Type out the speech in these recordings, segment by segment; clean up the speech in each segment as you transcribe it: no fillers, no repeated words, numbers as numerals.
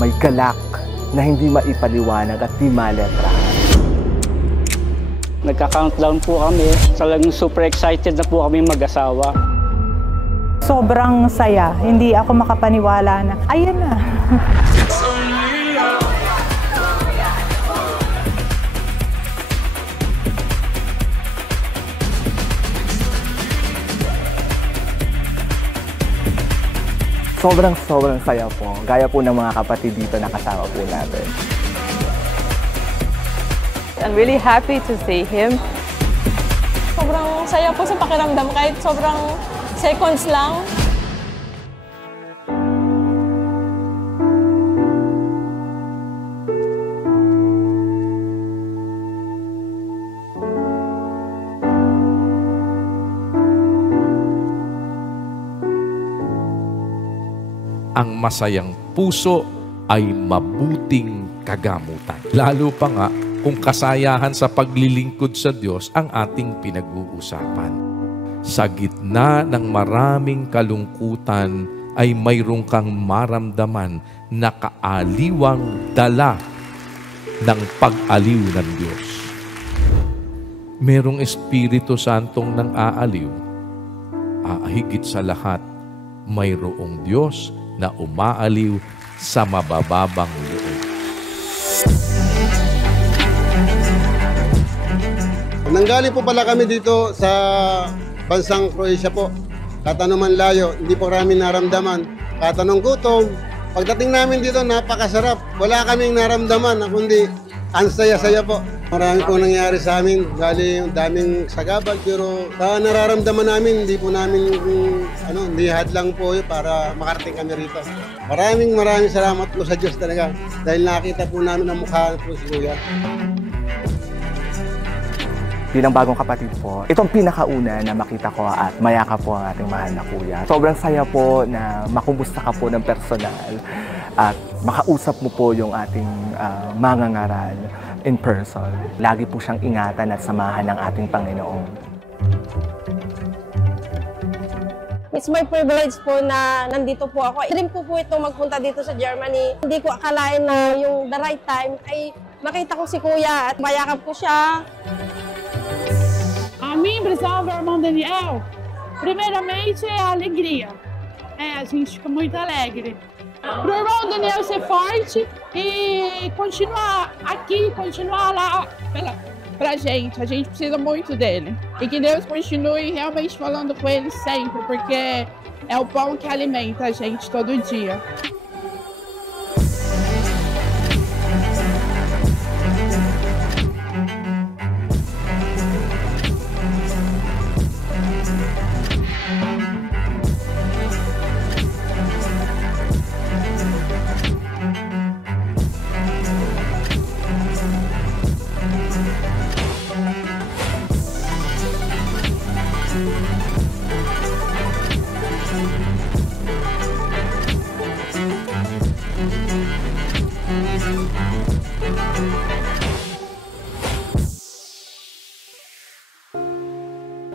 May galak na hindi maipaliwanag at di malembra. Nagka-countdown po kami. Talagang super excited na po kami mag-asawa. Sobrang saya. Hindi ako makapaniwala na, ayun na. Sobrang saya po. Gaya po ng mga kapatid dito na kasama po natin. I'm really happy to see him. Sobrang saya po sa pakiramdam kahit sobrang seconds lang. Ang masayang puso ay mabuting kagamutan. Lalo pa nga kung kasayahan sa paglilingkod sa Diyos ang ating pinag-uusapan. Sa gitna ng maraming kalungkutan ay mayroong kang maramdaman na kaaliwang dala ng pag-aliw ng Diyos. Merong Espiritu Santong nang aaliw. Higit sa lahat, mayroong Diyos na umaaliw sa mabababang loob. Nanggaling po pala kami dito sa bansang Croatia po. Katanuman layo, hindi po kami naramdaman. Katanong gutom. Pagdating namin dito, napakasarap. Wala kaming naramdaman, kundi ang saya-saya po. Marami po nangyari sa amin. Galing daming sagabal, pero nararamdaman namin, hindi po namin hindi hadlang po para makarating kami rito. Maraming salamat po sa Diyos talaga. Dahil nakita po namin ang mukha po si Kuya. Bilang bagong kapatid po, itong pinakauna na makita ko at mayakap po ang ating mahal na kuya. Sobrang saya po na makumusta ka po ng personal at makausap mo po yung ating mangangaral in person. Lagi po siyang ingatan at samahan ng ating Panginoon. It's my privilege po na nandito po ako. Dream ko po itong magpunta dito sa Germany. Hindi ko akalain na yung the right time ay makita ko si Kuya at mayakap ko siya. A minha impressão do irmão Daniel, primeiramente, é a alegria. A gente fica muito alegre. Para o irmão Daniel ser forte e continuar aqui, continuar lá pra gente. A gente precisa muito dele. E que Deus continue realmente falando com ele sempre, porque é o pão que alimenta a gente todo dia.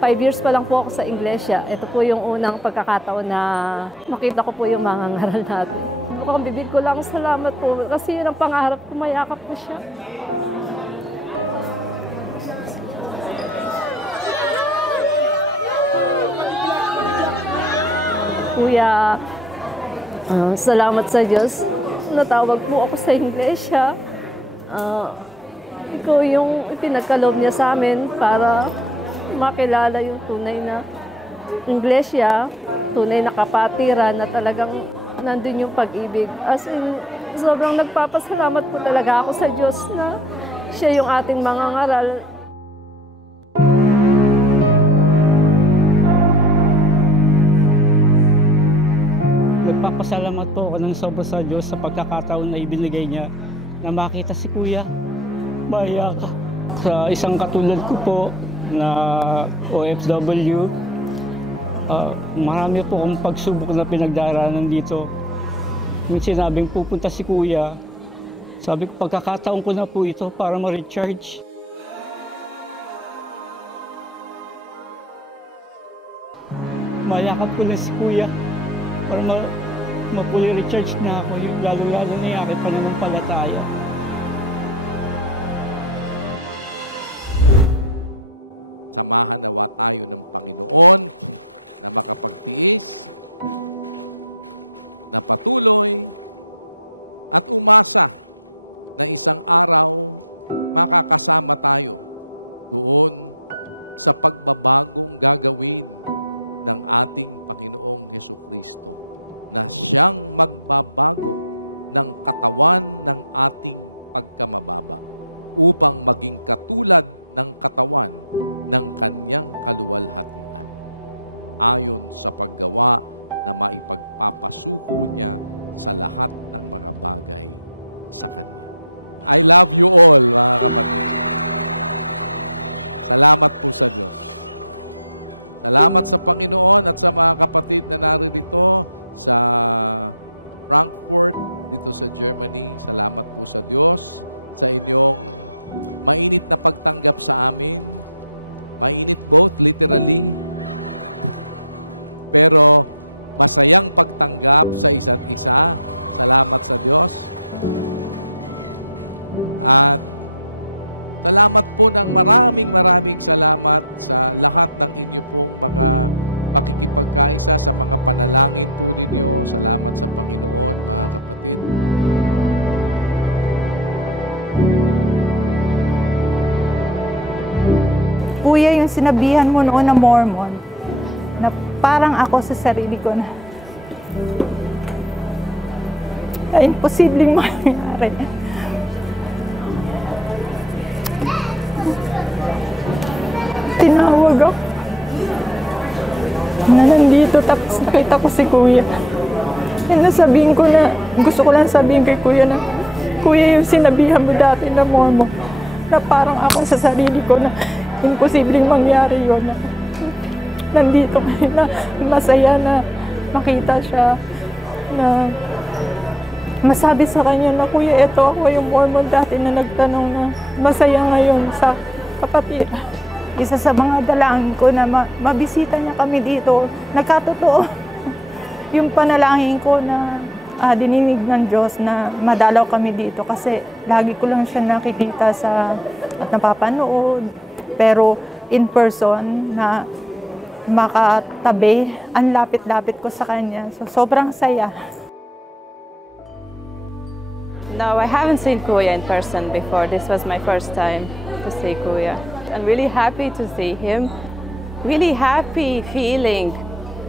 5 years pa lang po ako sa Iglesia. Ito po yung unang pagkakataon na makita ko po yung mga ngaral natin. Ang bibig ko lang salamat po kasi yun ang pangarap ko, mayakap ko siya. Kuya, salamat sa Diyos. Natawag po ako sa Iglesia. Ikaw yung ipinagkaloob niya sa amin para makilala yung tunay na Iglesia, tunay na kapatiran na talagang nandun yung pag-ibig. As in, sobrang nagpapasalamat po talaga ako sa Diyos na siya yung ating mga ngaral. Nagpapasalamat po ako ng sobra sa Diyos sa pagkakataon na ibinigay niya na makita si Kuya. Maya ka. Sa isang katulad ko po na OFW, marami po akong pagsubok na pinagdaraanan dito. Yung sinabing pupunta si Kuya, sabi ko pagkakataon ko na po ito para ma-recharge. Mayakap ko na si Kuya para ma-fully recharge na ako, lalo-lalo na yung aking pananampalataya. Samahan nawa tayo ng Panginoon na makapagtiis, na patuloy, at umasa na isang araw makakasama tayo doon sa pagbabagong gagawin ng ating Panginoong Hesukristo, na siyang magbabago ng katawan ng ating pagkamababa upang maging katulad ng katawan ng kanyang kaluwalhatian ayon sa paggawa na maipagpapasuko niya sa lahat ng mga bagay sa kanya. I love you all, mga kapatid. Salamat po sa Diyos. Salamat sa Panginoon at sa mga kapatid na naririto sa Frankfurt, dito sa Germany. Salamat po sa Diyos sa inyong mainit na pagtanggap sa amin. Mainit both, literally. Pero masayang pagtanggap sa isa't isa. Salamat sa Diyos. At salamat po ng maraming salamat sa lahat ng inyo pong mga pakikipagkaisa, sa mga panalangin po ninyo. Salamat sa Panginoon, mga kapatid. Kuya, yung sinabihan mo noon na Mormon, na parang ako sa sarili ko na imposibleng mangyari. Tinawag ako na nandito, tapos nakita ko si Kuya. And nasabihin ko na, gusto ko lang sabihin kay Kuya na, Kuya, yung sinabihan mo dati na Mormon, na parang ako sa sarili ko na imposibleng mangyari yun. Nandito kayo na masaya na makita siya, na masabi sa kanya na, Kuya, ito ako yung Mormon dati na nagtanong na masaya ngayon sa kapatiran. Isa sa mga dalangin ko na mabisita niya kami dito, nagkatotoo. Yung panalangin ko na dininig ng Diyos na madalaw kami dito kasi lagi ko lang siya nakikita at napapanood. Pero in person na makatabi, ang lapit-lapit ko sa kanya. So sobrang saya. No, I haven't seen Kuya in person before. This was my first time to see Kuya. I'm really happy to see him. Really happy feeling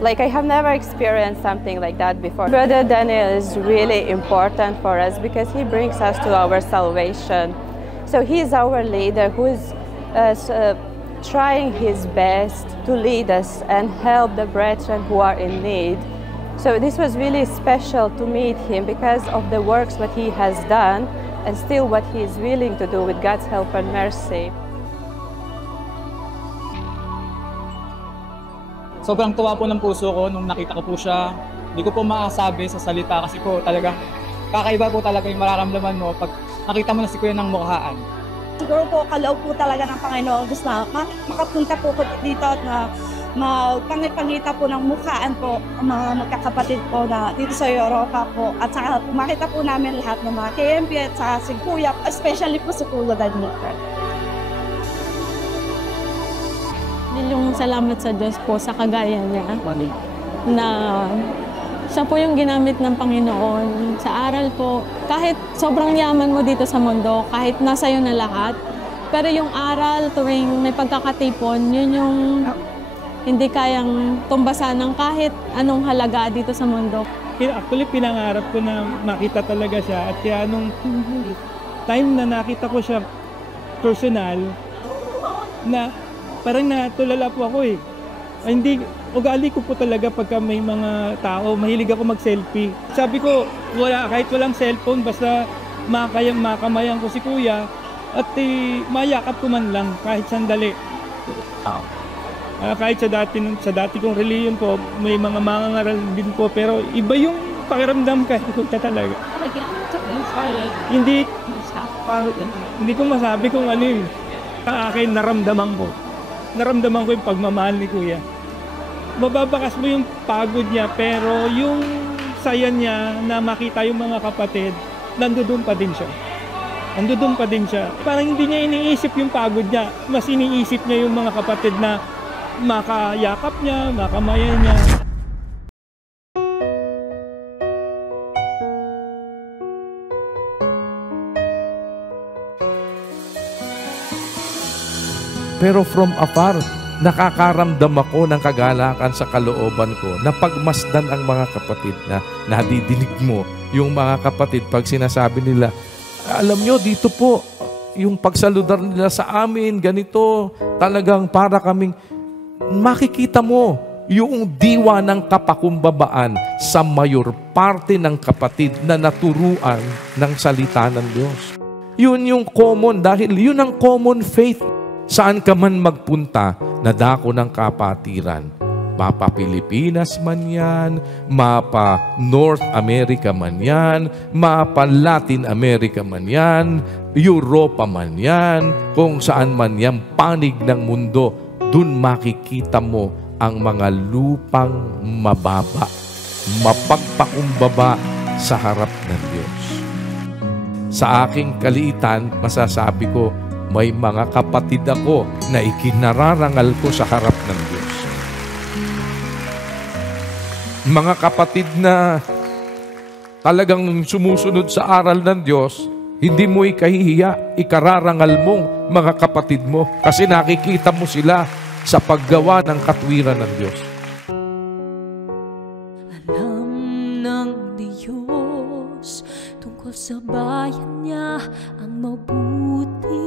like I have never experienced something like that before. Brother Daniel is really important for us because he brings us to our salvation. So he is our leader who is trying his best to lead us and help the brethren who are in need. So this was really special to meet him because of the works that he has done and still what he is willing to do with God's help and mercy. Sobrang tuwa po ng puso ko nung nakita ko po siya. Hindi ko po maasabi sa salita kasi po talagang kakaiba po talaga yung mararamdaman mo pag nakita mo na si Kuya ng mukhaan. Siguro po, kaloob po talaga ng Panginoon. Gusto na makapunta po ko dito at na magpangit-pangita po ng mukhaan po ang mga magkakapatid po na dito sa Europa po. At saka makita po namin lahat ng mga KMP at saka si Kuya, especially po si Kuya Daniel. Yung salamat sa Diyos po sa kagaya niya na siya po yung ginamit ng Panginoon sa aral po. Kahit sobrang yaman mo dito sa mundo, kahit nasa iyo na lahat, pero yung aral tuwing may pagkakatipon, yun yung hindi kayang tumbasan ng kahit anong halaga dito sa mundo. Actually, pinangarap ko na makita talaga siya at kaya nung time na nakita ko siya personal, na parang natulala po ako eh. Hindi, ugali ko po talaga pagka may mga tao, mahilig ako mag-selfie. Sabi ko, kahit walang cellphone, basta makamayan ko si Kuya at mayakap ko man lang kahit sandali. Kahit sa dati kong reliyon po, may mga mangangaral din po, pero iba yung pakiramdam kay Kuya talaga. Hindi ko masabi kung ano yun. Sa akin, naramdaman ko yung pagmamahal ni Kuya. Mababakas mo yung pagod niya, pero yung saya niya na makita yung mga kapatid, nandoon pa din siya. Parang hindi niya iniisip yung pagod niya, mas iniisip niya yung mga kapatid na makayakap niya, makamayan niya. Pero from afar, nakakaramdam ako ng kagalakan sa kalooban ko na pagmasdan ang mga kapatid na nadidinig mo yung mga kapatid pag sinasabi nila, alam nyo, dito po, yung pagsaludar nila sa amin, ganito, talagang para kaming makikita mo yung diwa ng kapakumbabaan sa mayor parte ng kapatid na naturuan ng salita ng Diyos. Yun yung common, dahil yun ang common faith. Saan ka man magpunta, nadako ng kapatiran. Mapa Pilipinas man yan, mapa North America man yan, mapa Latin America man yan, Europa man yan, kung saan man yan panig ng mundo, dun makikita mo ang mga lupang mababa, mapagpakumbaba sa harap ng Diyos. Sa aking kaliitan, masasabi ko, may mga kapatid ako na ikinararangal ko sa harap ng Diyos. Mga kapatid na talagang sumusunod sa aral ng Diyos, hindi mo ikahihiya, ikararangal mong mga kapatid mo kasi nakikita mo sila sa paggawa ng katwiran ng Diyos. Alam ng Diyos tungkol sa bayan niya ang mabuti,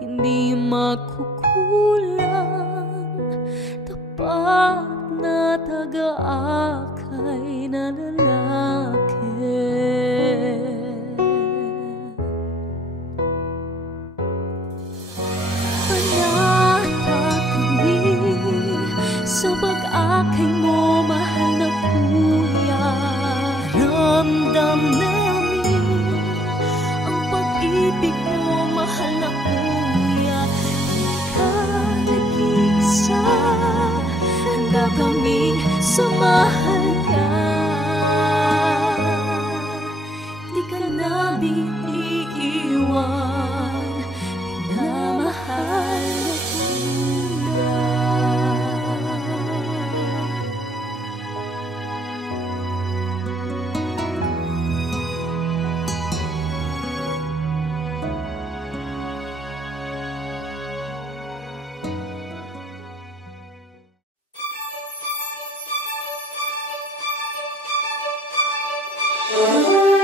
hindi magkukulang, tapat na taga-akay na lalaki. Panata kami sa pag-akay mo, mahal na Kuya. Ramdam namin ang pag-ibig mo, mahal na Kuya. Ikaw nag-iisa, handa kaming sumahal ka. Di ka namin iiwan, minamahal na Kuya. Thank you.